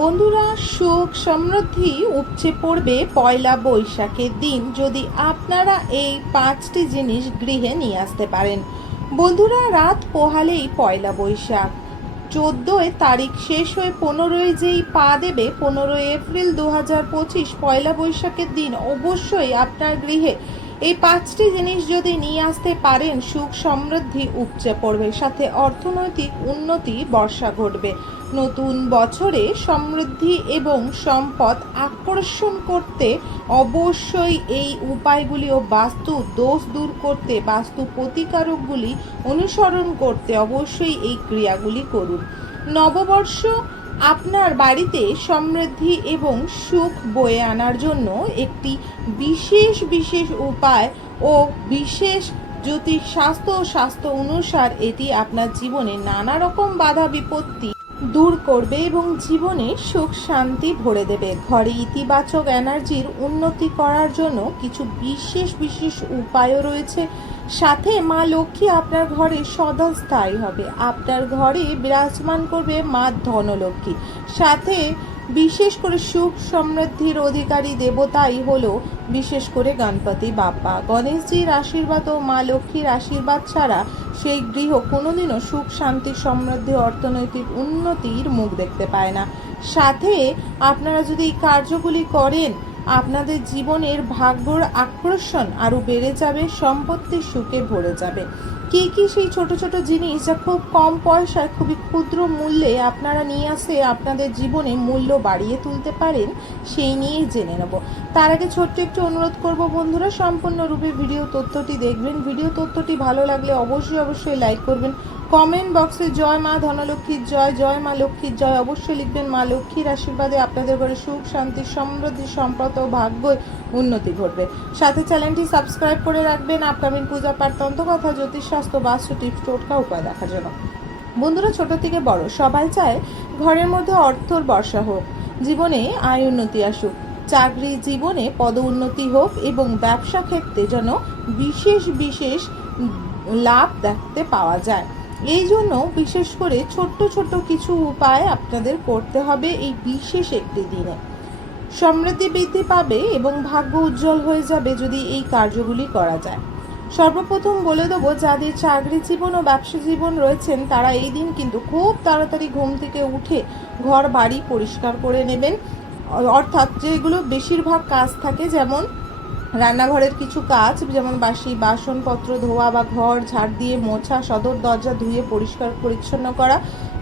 বন্ধুরা, সুখ সমৃদ্ধি উপচে পড়বে পয়লা বৈশাখের দিন যদি আপনারা এই পাঁচটি জিনিস গৃহে নিয়ে আসতে পারেন। বন্ধুরা, রাত পোহালেই পয়লা বৈশাখ। চোদ্দোয় তারিখ শেষ হয়ে পনেরোই যেই পা দেবে, পনেরোই এপ্রিল দু হাজার পঁচিশ পয়লা বৈশাখের দিন অবশ্যই আপনার গৃহে এই পাঁচটি জিনিস যদি নিয়ে আসতে পারেন, সুখ সমৃদ্ধি উপচে পড়বে, সাথে অর্থনৈতিক উন্নতি বর্ষা ঘটবে। নতুন বছরে সমৃদ্ধি এবং সম্পদ আকর্ষণ করতে অবশ্যই এই উপায়গুলি ও বাস্তু দোষ দূর করতে, বাস্তু প্রতিকারকগুলি অনুসরণ করতে অবশ্যই এই ক্রিয়াগুলি করুন। নববর্ষ আপনার বাড়িতে সমৃদ্ধি এবং সুখ বয়ে আনার জন্য একটি বিশেষ বিশেষ উপায় ও বিশেষ জ্যোতিষ স্বাস্থ্য ও স্বাস্থ্য অনুসার এটি আপনার জীবনে নানা রকম বাধা, বিপত্তি দূর করবে এবং জীবনে সুখ, শান্তি ভরে দেবে। ঘরে ইতিবাচক এনার্জির উন্নতি করার জন্য কিছু বিশেষ বিশেষ উপায়ও রয়েছে। সাথে মা লক্ষ্মী আপনার ঘরে সদা স্থায়ী হবে। আপনার ঘরে বিরাজমান করবে মা ধনলক্ষ্মী। সাথে বিশেষ করে সুখ সমৃদ্ধির অধিকারী দেবতাই হলো বিশেষ করে গণপতি বাপ্পা। গণেশজির আশীর্বাদ ও মা লক্ষ্মীর আশীর্বাদ ছাড়া সেই গৃহ কোনোদিনও সুখ, শান্তি, সমৃদ্ধি, অর্থনৈতিক উন্নতির মুখ দেখতে পায় না। সাথে আপনারা যদি এই কার্যগুলি করেন আপনাদের জীবনের ভাগ্যর আকর্ষণ আরও বেড়ে যাবে, সম্পত্তির সুখে ভরে যাবে। কি কি সেই ছোট ছোট জিনিস যা খুব কম পয়সায়, খুবই ক্ষুদ্র মূল্যে আপনারা নিয়ে আসে, আপনাদের জীবনে মূল্য বাড়িয়ে তুলতে পারেন, সেই নিয়েই জেনে নেব। তার আগে ছোট্ট একটু অনুরোধ করব বন্ধুরা, সম্পূর্ণরূপে ভিডিও তথ্যটি দেখবেন। ভিডিও তথ্যটি ভালো লাগলে অবশ্যই অবশ্যই লাইক করবেন। কমেন্ট বক্সে জয় মা ধনলক্ষ্মীর জয় জয় মা লক্ষ্মীর জয়। অবশ্যই লিখবেন মা লক্ষ্মীর আশীর্বাদে আপনাদের ঘরে সুখ, শান্তি, সমৃদ্ধি, সম্পদ ও ভাগ্য উন্নতি ঘটবে। সাথে চ্যানেলটি সাবস্ক্রাইব করে রাখবেন। আপকামিং পূজা পাঠ, তন্ত্রকথা জ্যোতিষশাস্ত্র বাস্তু টিপস, টোটকা উপায় দেখার জন্য। বন্ধুরা, ছোট থেকে বড়। সবাই চায় ঘরের মধ্যে অর্থর বর্ষা হোক, জীবনে আয় উন্নতি আসুক। চাকরি জীবনে পদ উন্নতি হোক এবং ব্যবসা ক্ষেত্রে যেন বিশেষ বিশেষ লাভ দেখতে পাওয়া যায়। এই জন্য বিশেষ করে ছোট্ট ছোট্ট কিছু উপায় আপনাদের করতে হবে এই বিশেষ একটি দিনে। সমৃদ্ধি বৃদ্ধি পাবে এবং ভাগ্য উজ্জ্বল হয়ে যাবে যদি এই কার্যগুলি করা যায়। সর্বপ্রথম বলে দেবো, যাদের চাকরি জীবন ও ব্যবসা জীবন রয়েছেন, তারা এই দিন কিন্তু খুব তাড়াতাড়ি ঘুম থেকে উঠে ঘর বাড়ি পরিষ্কার করে নেবেন। অর্থাৎ যেগুলো বেশিরভাগ কাজ থাকে, যেমন রান্নাঘরের কিছু কাজ, যেমন বাসি বাসনপত্র, ধোয়া বা ঘর, ঝাড় দিয়ে মোছা, সদর দরজা ধুয়ে পরিষ্কার পরিচ্ছন্ন করা,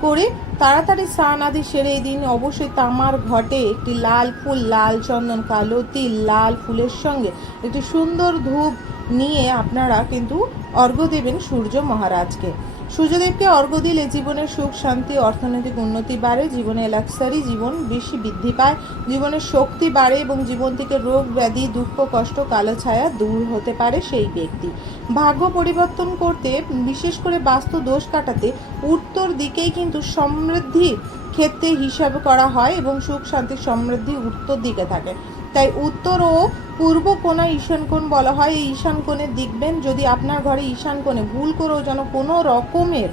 করে তাড়াতাড়ি স্নান আদি সেরে এই দিন অবশ্যই তামার ঘটে একটি লাল ফুল, লাল চন্দন, কালো তিল, লাল ফুলের সঙ্গে। একটি সুন্দর ধূপ নিয়ে আপনারা কিন্তু অর্ঘ্য দেবেন সূর্য মহারাজকে। সূর্যদেবকে অর্ঘ্য দিলে জীবনের সুখ, শান্তি, অর্থনৈতিক উন্নতি বাড়ে, জীবনে লাক্সারি জীবন বেশি বৃদ্ধি পায়। জীবনের শক্তি বাড়ে এবং জীবন থেকে রোগ, ব্যাধি, দুঃখ, কষ্ট, কালো ছায়া দূর হতে পারে সেই ব্যক্তি। ভাগ্য পরিবর্তন করতে, বিশেষ করে বাস্তু দোষ কাটাতে, উত্তর দিকেই কিন্তু সমৃদ্ধির ক্ষেত্রে হিসাব করা হয় এবং সুখ, শান্তি, সমৃদ্ধি উত্তর দিকে থাকে। তাই উত্তর ও পূর্ব কোণা ঈশান কোণ বলা হয়, এই ঈশান কোণে দেখবেন যদি আপনার ঘরে ঈশান কোণে ভুল করেও যেন কোনো রকমের,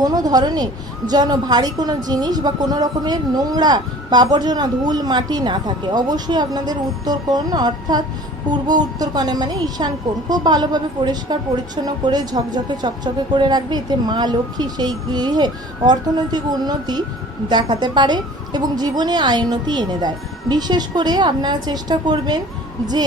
কোনো ধরনের যেন ভারী কোনো জিনিস বা কোনো রকমের নোংরা বা আবর্জনা, ধুল, মাটি না থাকে। অবশ্যই আপনাদের উত্তর কোণ অর্থাৎ পূর্ব উত্তর কোণে মানে ঈশান কোণ। খুব ভালোভাবে পরিষ্কার, পরিচ্ছন্ন করে ঝকঝকে, চকচকে করে রাখবে। এতে মা লক্ষ্মী সেই গৃহে অর্থনৈতিক উন্নতি দেখাতে পারে এবং জীবনে আয় এনে দেয়। বিশেষ করে আপনারা চেষ্টা করবেন যে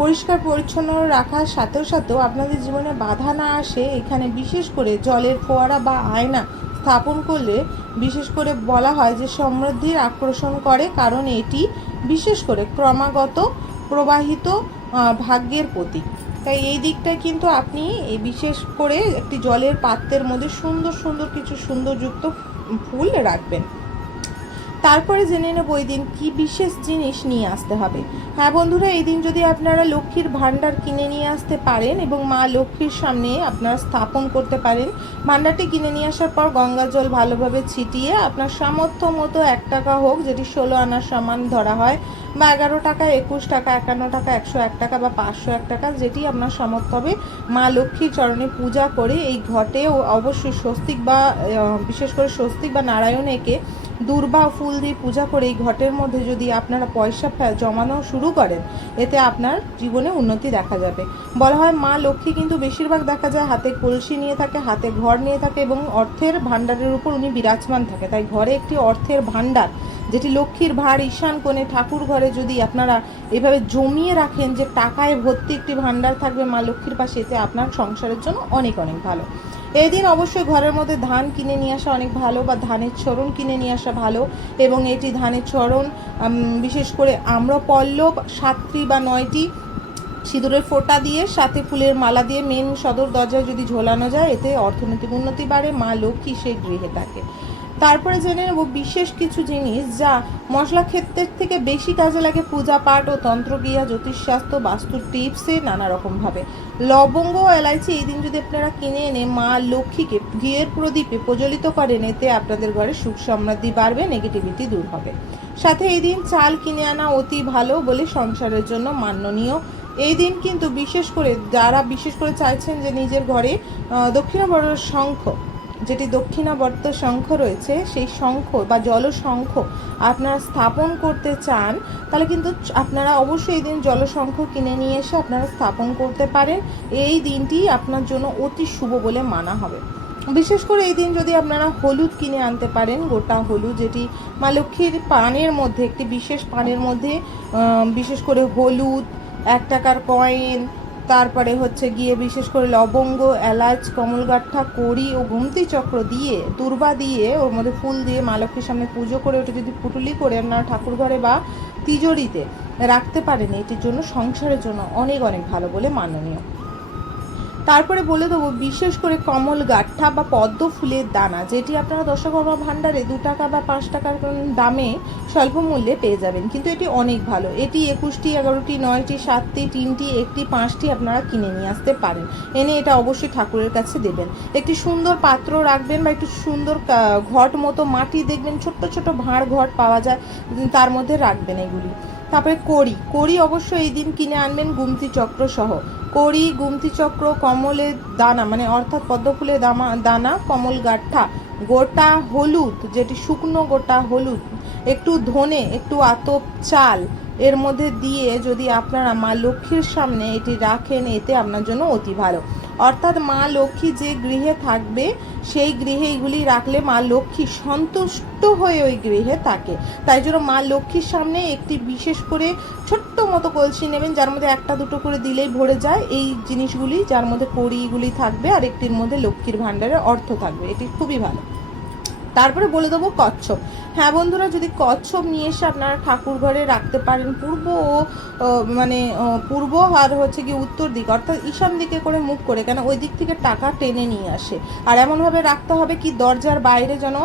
পরিষ্কার পরিচ্ছন্ন রাখার সাথেও সাথেও আপনাদের জীবনে বাধা না আসে। এখানে বিশেষ করে জলের ফোয়ারা বা আয়না স্থাপন করলে বিশেষ করে বলা হয় যে সমৃদ্ধির আকর্ষণ করে, কারণ এটি বিশেষ করে ক্রমাগত প্রবাহিত ভাগ্যের প্রতীক। তাই এই দিকটায় কিন্তু আপনি বিশেষ করে একটি জলের পাত্রের মধ্যে সুন্দর সুন্দর কিছু সুন্দরযুক্ত ফুল রাখবেন। তারপরে জেনে নেব ওই দিন কী বিশেষ জিনিস নিয়ে আসতে হবে। হ্যাঁ বন্ধুরা, এই দিন যদি আপনারা লক্ষ্মীর ভাণ্ডার কিনে নিয়ে আসতে পারেন এবং মা লক্ষ্মীর সামনে আপনারা স্থাপন করতে পারেন, ভাণ্ডারটি কিনে নিয়ে আসার পর গঙ্গা জল ভালোভাবে ছিটিয়ে আপনার সামর্থ্য মতো এক টাকা হোক, যেটি ষোলো আনার সমান ধরা হয়, বা এগারো টাকা, একুশ টাকা, একান্ন টাকা, একশো এক টাকা বা পাঁচশো এক টাকা, যেটি আপনার সামর্থ্য হবে, মা লক্ষ্মীর চরণে পূজা করে এই ঘটে অবশ্যই স্বস্তিক বা বিশেষ করে স্বস্তিক বা নারায়ণ একে দূর্বা ফুল দিয়ে পূজা করে এই ঘটের মধ্যে যদি আপনারা পয়সা জমানো শুরু করেন, এতে আপনার জীবনে উন্নতি দেখা যাবে। বলা হয় মা লক্ষ্মী কিন্তু বেশিরভাগ দেখা যায় হাতে কলসি নিয়ে থাকে, হাতে ঘর নিয়ে থাকে এবং অর্থের ভাণ্ডারের উপর উনি বিরাজমান থাকে। তাই ঘরে একটি অর্থের ভাণ্ডার, যেটি লক্ষ্মীর ভার, ঈশান কোণে ঠাকুর ঘরে যদি আপনারা এভাবে জমিয়ে রাখেন যে টাকায় ভর্তি একটি ভাণ্ডার থাকবে মা লক্ষ্মীর পাশে, এতে আপনার সংসারের জন্য অনেক অনেক ভালো। এই দিন অবশ্যই ঘরের মধ্যে ধান কিনে নিয়ে আসা অনেক ভালো বা ধানের চরণ কিনে নিয়ে আসা ভালো এবং এটি ধানের চরণ বিশেষ করে আমরা পল্লব সাতটি বা নয়টি সিঁদুরের ফোঁটা দিয়ে, সাথে ফুলের মালা দিয়ে মেন সদর দরজায় যদি ঝোলানো যায়, এতে অর্থনৈতিক উন্নতি বাড়ে, মা লক্ষ্মী সেই গৃহে থাকে। তারপরে জেনে নেব বিশেষ কিছু জিনিস যা মশলা ক্ষেত্রের থেকে বেশি কাজে লাগে পূজা পাঠ ও তন্ত্রক্রিয়া, জ্যোতিষশাস্ত্র, বাস্তু টিপসে নানা রকমভাবে। লবঙ্গ ও এলাইচি এই দিন যদি আপনারা কিনে এনে মা লক্ষ্মীকে ঘিয়ের প্রদীপে প্রজ্বলিত করেন, এতে আপনাদের ঘরে সুখ সমৃদ্ধি বাড়বে নেগেটিভিটি দূর হবে। সাথে এই দিন চাল কিনে আনা অতি ভালো বলে সংসারের জন্য মাননীয়। এই দিন কিন্তু বিশেষ করে, যারা বিশেষ করে চাইছেন যে নিজের ঘরে দক্ষিণ দক্ষিণাবর্ত শঙ্খ যেটি দক্ষিণাবর্ত শঙ্খ রয়েছে, সেই শঙ্খ বা জলশঙ্খ আপনারা স্থাপন করতে চান, তাহলে কিন্তু আপনারা অবশ্যই এই দিন জলশঙ্খ কিনে নিয়ে এসে আপনারা স্থাপন করতে পারেন। এই দিনটি আপনার জন্য অতি শুভ বলে মানা হবে। বিশেষ করে এই দিন যদি আপনারা হলুদ কিনে আনতে পারেন, গোটা হলুদ, যেটি মা লক্ষ্মীর পানের মধ্যে, একটি বিশেষ পানের মধ্যে বিশেষ করে হলুদ, এক টাকার কয়েন তারপরে হচ্ছে গিয়ে বিশেষ করে লবঙ্গ, এলাচ, কমলগাঠা, কড়ি ও গুমতি চক্র দিয়ে দুর্বা দিয়ে ওর মধ্যে ফুল দিয়ে মা লক্ষ্মীর সামনে পুজো করে ওটা যদি পুটুলি করে আপনারা ঠাকুর ঘরে বা তিজোরিতে রাখতে পারেন, এটির জন্য সংসারের জন্য অনেক অনেক ভালো বলে মাননীয়। তারপরে বলে দেবো, বিশেষ করে কমল গাঠা বা পদ্ম ফুলের দানা, যেটি আপনারা দশকর্মা ভাণ্ডারে দু টাকা বা পাঁচ টাকার দামে স্বল্প মূল্যে পেয়ে যাবেন। কিন্তু এটি অনেক ভালো। এটি একুশটি, এগারোটি, নয়টি, সাতটি, তিনটি, একটি, পাঁচটি আপনারা কিনে নিয়ে আসতে পারেন। এনে এটা অবশ্যই ঠাকুরের কাছে দেবেন। একটি সুন্দর পাত্র রাখবেন বা একটু সুন্দর ঘট মতো মাটি দেখবেন, ছোট্ট ছোট ভাঁড় ঘট পাওয়া যায় তার মধ্যে রাখবেন এগুলি। তারপরে কড়ি। কড়ি অবশ্যই এই দিন কিনে আনবেন, গুমতি চক্র সহ। কড়ি গুমতিচক্র কমলের দানা মানে অর্থাৎ পদ্মফুলের দামা দানা, কমল গাঠা, গোটা হলুদ, যেটি শুকনো গোটা হলুদ, একটু ধনে, একটু আতপ চাল এর মধ্যে দিয়ে যদি আপনারা মা লক্ষ্মীর সামনে এটি রাখেন, এতে আপনার জন্য অতি ভালো। অর্থাৎ মা লক্ষ্মী যে গৃহে থাকবে, সেই গৃহে এগুলি রাখলে মা লক্ষ্মী সন্তুষ্ট হয়ে ওই গৃহে থাকে। তাই জন্য মা লক্ষ্মীর সামনে একটি বিশেষ করে ছোট্ট মতো কলসি নেবেন, যার মধ্যে একটা দুটো করে দিলেই ভরে যায়। এই জিনিসগুলি, যার মধ্যে কড়িগুলি থাকবে আর একটির মধ্যে লক্ষ্মীর ভাণ্ডারের অর্থ থাকবে। এটি খুবই ভালো। তারপরে বলে দেবো কচ্ছপ। হ্যাঁ বন্ধুরা, যদি কচ্ছপ নিয়ে এসে আপনারা ঠাকুর ঘরে রাখতে পারেন, পূর্ব ও মানে পূর্ব আর হচ্ছে কি উত্তর দিক, অর্থাৎ ঈশান দিকে করে মুখ করে, কেন ওই দিক থেকে টাকা টেনে নিয়ে আসে। আর এমনভাবে রাখতে হবে কি দরজার বাইরে যেন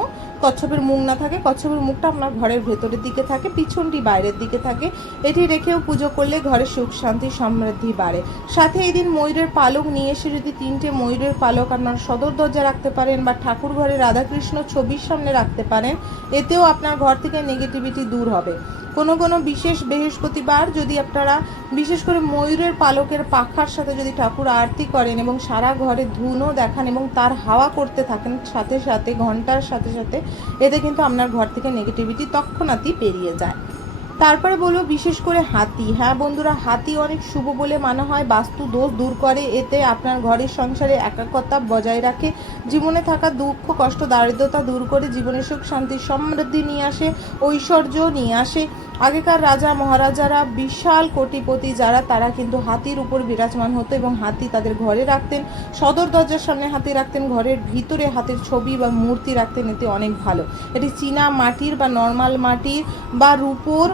কচ্ছপের মুখ না থাকে, কচ্ছপের মুখটা আপনার ঘরের ভেতরের দিকে থাকে, পিছনটি বাইরের দিকে থাকে। এটি রেখেও পুজো করলে ঘরে সুখ, শান্তি, সমৃদ্ধি বাড়ে। সাথে এই দিন ময়ূরের পালক নিয়ে এসে যদি তিনটে ময়ূরের পালক আপনার সদর দরজা রাখতে পারেন বা ঠাকুর ঘরে রাধাকৃষ্ণ ছবির সামনে রাখতে পারেন, এতেও আপনার ঘর থেকে নেগেটিভিটি দূর হবে। কোনো কোনো বিশেষ বৃহস্পতিবার যদি আপনারা, বিশেষ করে ময়ূরের পালকের পাখার সাথে যদি ঠাকুর আরতি করেন এবং সারা ঘরে ধুনো দেখান এবং তার হাওয়া করতে থাকেন সাথে সাথে, ঘণ্টার সাথে সাথে, এতে কিন্তু আপনার ঘর থেকে নেগেটিভিটি তৎক্ষণাৎই পেরিয়ে যায়। তারপরে বলব বিশেষ করে হাতি। হ্যাঁ বন্ধুরা, হাতি অনেক শুভ বলে মানা হয়, বাস্তু দোষ দূর করে। এতে আপনার ঘরের সংসারে একাগ্রতা বজায় রাখে, জীবনে থাকা দুঃখ, কষ্ট, দারিদ্রতা দূর করে জীবনে সুখ, শান্তি, সমৃদ্ধি নিয়ে আসে, ঐশ্বর্য নিয়ে আসে। আগেকার রাজা, মহারাজারা বিশাল কোটিপতি যারা, তারা কিন্তু হাতির উপর বিরাজমান হতো এবং হাতি তাদের ঘরে রাখতেন। সদর দরজার সামনে হাতি রাখতেন, ঘরের ভিতরে হাতের ছবি বা মূর্তি রাখতেন, এতে অনেক ভালো। এটি চীনা মাটির বা নর্মাল মাটির বা রূপোর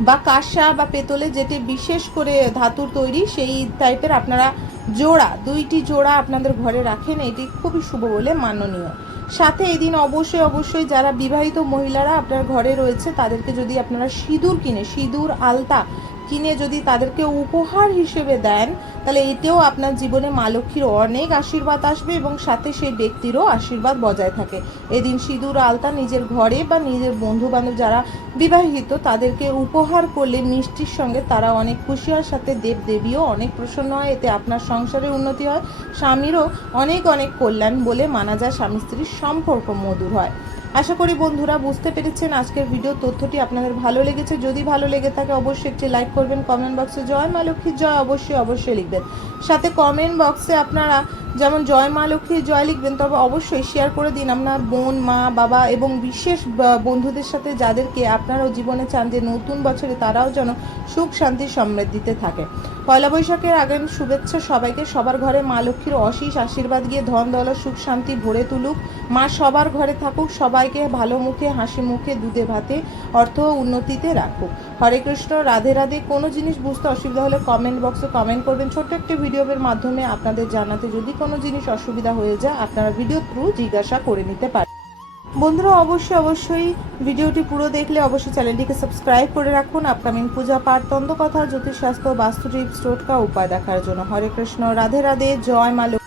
বা কাঁসা বা পেতলে যেটি বিশেষ করে ধাতুর তৈরি, সেই টাইপের আপনারা জোড়া, দুইটি জোড়া আপনাদের ঘরে রাখেন, এটি খুবই শুভ বলে মাননীয়। সাথে এদিন অবশ্যই অবশ্যই যারা বিবাহিত মহিলারা আপনার ঘরে রয়েছে, তাদেরকে যদি আপনারা সিঁদুর কিনে, সিঁদুর, আলতা কিনে যদি তাদেরকে উপহার হিসেবে দেন তাহলে এতেও আপনার জীবনে মা লক্ষ্মীর অনেক আশীর্বাদ আসবে এবং সাথে সেই ব্যক্তিরও আশীর্বাদ বজায় থাকে। এদিন সিঁদুর, আলতা নিজের ঘরে বা নিজের বন্ধু বান্ধব যারা বিবাহিত, তাদেরকে উপহার করলে মিষ্টির সঙ্গে তারা অনেক খুশি হয়। সাথে দেব দেবীও অনেক প্রসন্ন হয়। এতে আপনার সংসারের উন্নতি হয়। স্বামীরও অনেক অনেক কল্যাণ বলে মানা যায়। স্বামী স্ত্রীর সম্পর্ক মধুর হয়। আশা করি বন্ধুরা বুঝতে পেরেছেন আজকের ভিডিও তথ্যটি। আপনাদের ভালো লেগেছে? যদি ভালো লেগে থাকে, অবশ্যই একটি লাইক করবেন কমেন্ট বক্সে জয় মা লক্ষ্মীর জয় অবশ্যই অবশ্যই লিখবেন। সাথে কমেন্ট বক্সে আপনারা যেমন জয় মা লক্ষ্মীর জয় লিখবেন, তবে অবশ্যই শেয়ার করে দিন আপনার বোন, মা, বাবা এবং বিশেষ বন্ধুদের সাথে যাদেরকে আপনারাও জীবনে চান যে নতুন বছরে তারাও যেন সুখ, শান্তি, সমৃদ্ধিতে থাকে। পয়লা বৈশাখের আগের শুভেচ্ছা সবাইকে। সবার ঘরে মা লক্ষ্মীর অশীষ আশীর্বাদ গিয়ে ধন, দৌলত, সুখ, শান্তি ভরে তুলুক। মা সবার ঘরে থাকুক, সবাইকে ভালো মুখে, হাসি মুখে, দুধে, ভাতে অর্থ উন্নতিতে রাখুক। হরে কৃষ্ণ, রাধে রাধে। কোনো জিনিস বুঝতে অসুবিধা হলে কমেন্ট বক্সে কমেন্ট করবেন। ছোট্ট একটি ভিডিওর মাধ্যমে আপনাদের জানাতে যদি কোনো জিনিস অসুবিধা হয়ে যায়, আপনারা ভিডিও থ্রু জিজ্ঞাসা করে নিতে পারেন বন্ধুরা, অবশ্যই অবশ্যই ভিডিওটি পুরো দেখলে অবশ্যই চ্যানেলটিকে সাবস্ক্রাইব করে রাখুন আপকামিং পূজা পাঠ তন্ত্র কথা জ্যোতিষশাস্ত্র বাস্তু টিপস টোটকা, উপায় দেখার জন্য হরে কৃষ্ণ, রাধে রাধে, জয় মা লক্ষ্মী।